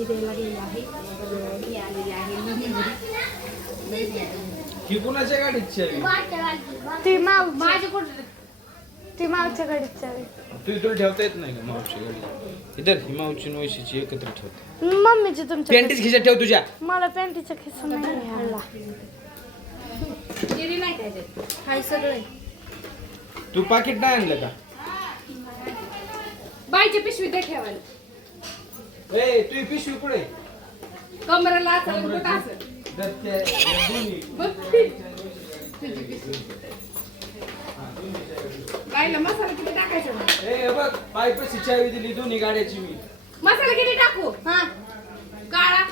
लोणी द्यायला गेले आहे. तर मी आलेली आहे. लोणी घरी. ही कुणाच्या चावी? ती माव माझे कुठे? ती मावच्या गाडीत चावी. तू तुला ठेवता येत नाही का मावशी गाडी इधर ही मावची नवशीची एकत्र ठेवते. मम्मीची तुमच्या पॅन्टीच खिशात ठेव तुझ्या. मला पॅन्टीचा खिस्सा नाही हाय सगळे. तू पाकिट नाही आणलं का? बाईची पिशवी दे ठेवायला. ए तू पिशवी कमरेला असेल कुठं असेल? तुझी बाईला मसाला किती टाकायचा? ए बघ पायपाशी चावी दिली दोन्ही गाड्याची मी. मसाला किती टाकू? हा. काळा.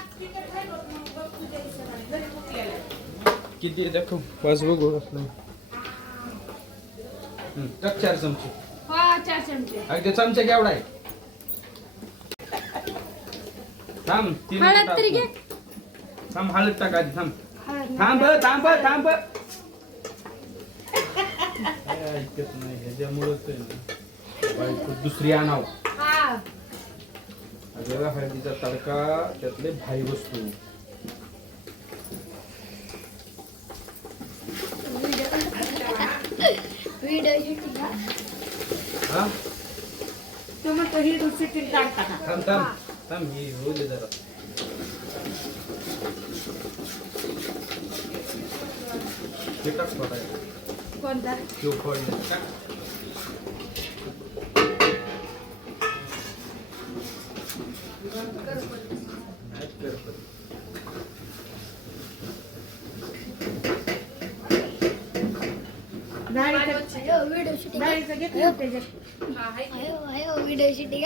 किती आहे दाखव. पासबुक ओळख नाही हम्म, टाक चार चमचे. हा चार चमचे. अगदी ते चमचा केवढा आहे? थांब तीन हळद. तरी घे. थांब. हळद टाक आधी थांब. हळद थांब थांब थांब. काय ऐकत नाही ह्याच्यामुळंच आहे ना. बायको दुसरी आणाव. हा. अगं हळदीचा तडका त्यातले भाई वस्तू. हा? तू म्हणतो ही सिटी टाकता का? थांब थांब. थांब ही होऊ दे जरा ते टाक थोडा कोणता तो फळ टाक हा आहे व्हिडिओ शूटिंग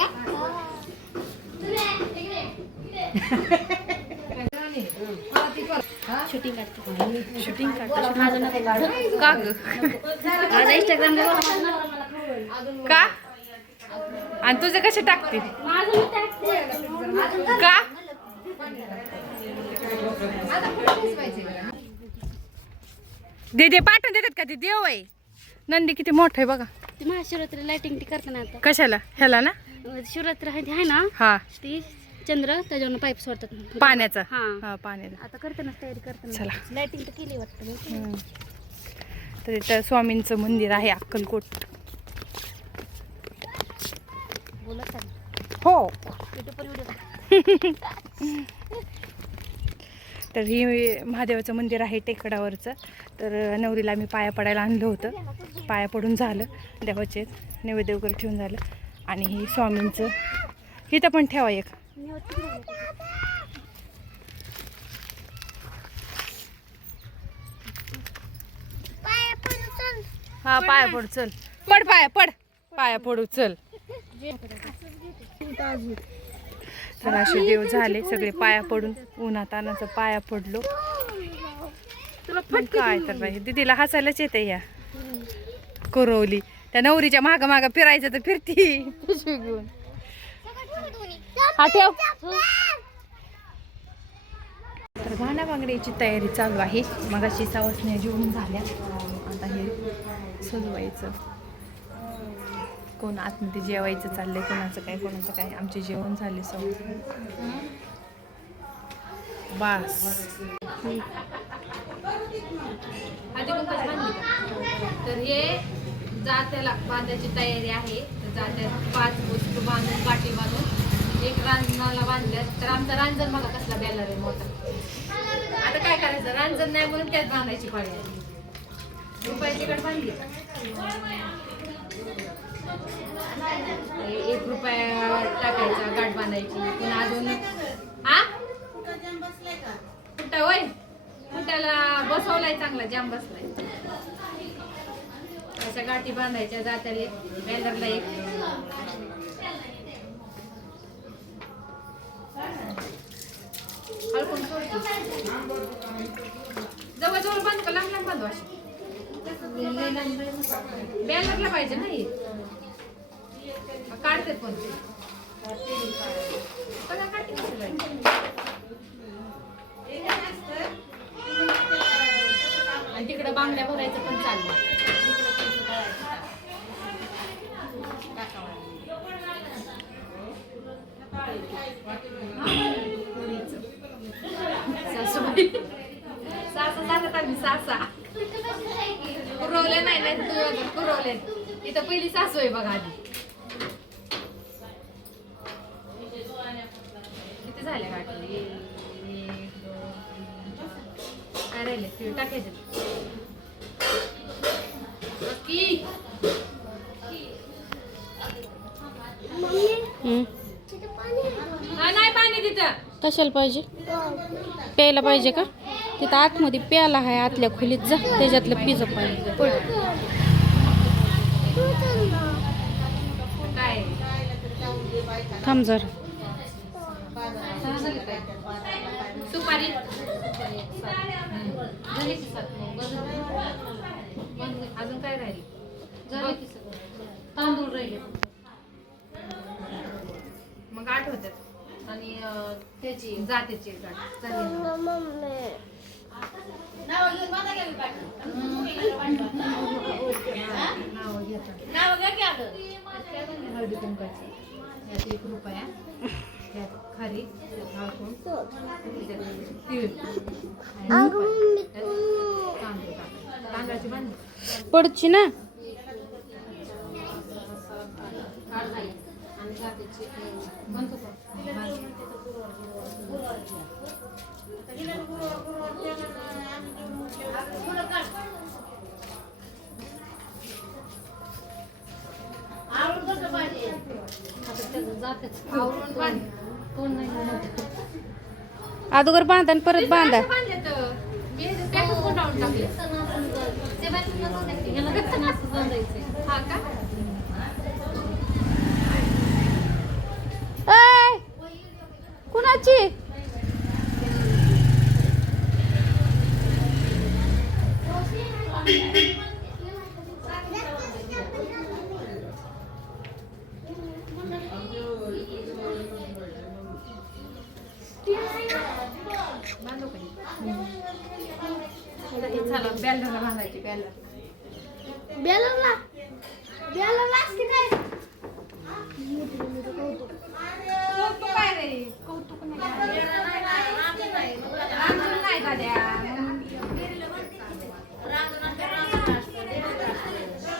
शूटिंग काढतो शूटिंग काढतो माझं नको काढू का ग? माझा इंस्टाग्राम का? आणि तुझे कसे टाकते? का? दे पाठवून देतात का ते? देव आहे. नंदी किती मोठं आहे बघा. ती महाशिवरात्री लाइटिंग ती करते ना आता. कशाला? ह्याला ना? शिवरात्री आहे ना? हा. ती चंद्र त्याच्यावर पाईप सोडतात पाण्याचा. हा. हा पाण्याचा. आता करते ना तयारी करते चला. लाइटिंग तर केली वाटतं. तर इथं स्वामींचं मंदिर आहे अक्कलकोट. बोलत हो. तर ही महादेवाचं मंदिर आहे टेकडावरचं. तर नवरीला आम्ही पाया पडायला आणलं होतं. पाया पडून झालं. देवाचे नैवेद्य वगैरे ठेवून झालं. आणि ही स्वामींचं इथं पण ठेवा एक. हा पाया पड चल. पड पाया पड. पाया पडू चल. तर असे देव झाले सगळे पाया पडून. उन्हात आणाचं पाया पडलो. काय तर बाई दीदीला हसायलाच येते या. कुरवली. त्या नवरीच्या माग माग फिरायचं तर फिरती. घेऊन हा ठेव. तर भाण्या बांगड्याची तयारी चालू आहे. मग अशी सावसण्या जेवून झाल्या. आता हे सजवायचं कोण आतमध्ये जेवायचं चाललंय कोणाचं काय कोणाचं काय? आमचे जेवण झाले सौ बास. तर हे जात्याला बांधायची तयारी आहे. तर जात्यात पाच वस्तू बांधून काठी बांधून एक रांजणाला बांधल्या तर आमचा रांजण मला कसला द्यायला आहे मोठा. आता काय करायचं? रांजण नाही म्हणून त्यात बांधायची पाळी. आली. रुपयाची बांधली. एक रुपया टाकायचा गाठ बांधायची. पुन्हा अजून हा? कुठं होय? कुठ्याला बसवलाय चांगला जाम बसलाय. अशा गाठी बांधायच्या जात्याला बॅलरला एक. जवळ जवळ बांध का? लांब लांब बांधू अशी. बॅलरला पाहिजे ना हे. काढते पण बघा, काढते आणि तिकडे बांगड्या भरायचं पण चाललं सासूबाई. सासा सांगत आम्ही सासा. पुरवले नाही नाही तू पुरवले. इथं पहिली सासू आहे बघा आधी. किती झाले वाटले? अरे टाकायचे. कशाला पाहिजे? प्यायला पाहिजे का? तिथं आतमध्ये प्याला आहे आतल्या खोलीत जा त्याच्यातलं पिझ्झा पाहिजे थांब जर. अजून काय राहील? तांदूळ राहिले. मग आठ आणि त्याची जातेची. नावं घेतात. हळदी कुंकाची यात एक रुपया. त्यात खारी तीळ. तांदूळ. तांदळाची भांडी. पडची ना? आणि जातेची अगोदर बांधा आणि परत बांधा. हे. हा कुणाची बांधू का हे? हे चला, बॅलरला बांधायची, बॅलर. कौतुक काय रे? कौतुक नाही. नाही दाद्या.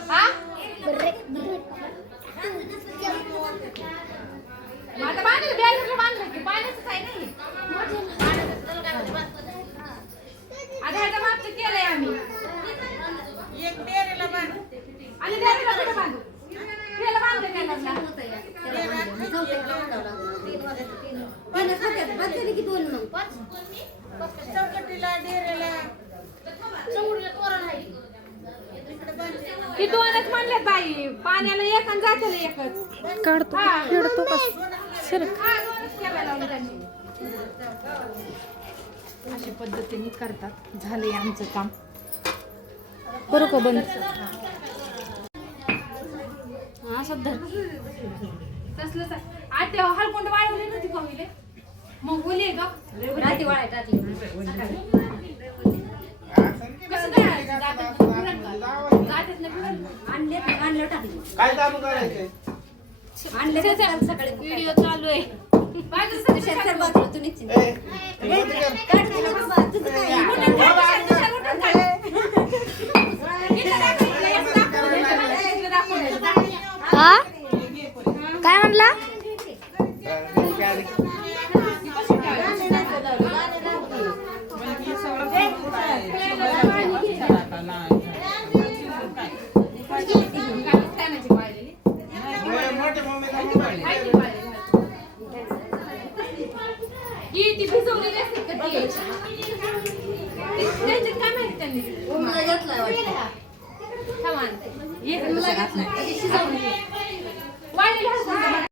हा? मग आता बांधलं, बॅलरला बांधलं की पाण्याचंच आहे नाही. आता ह्याच्या मागचं केलंय आम्ही आणि डेअरीला कुठं बांधू? डेअरीला बांधलं नाही लग्नाला. ती दोनच म्हणले बाई पाण्याला एक आणि जात्याला एकच. काढतो हा. खेळतो का सर हा, दोनच ठेवायला लावले त्यांनी. अशा पद्धतीने करतात. झाले आमचं काम. करू का बंद? हा सध्या तसलंच आहे. आज ते हलकोंड वाळवली नव्हती का होईल मग ओली आहे का राती वाळाय टाकली? आणले आणलं टाकली काय चालू करायचंय आणले सकाळी व्हिडिओ चालू आहे. हा काय म्हणला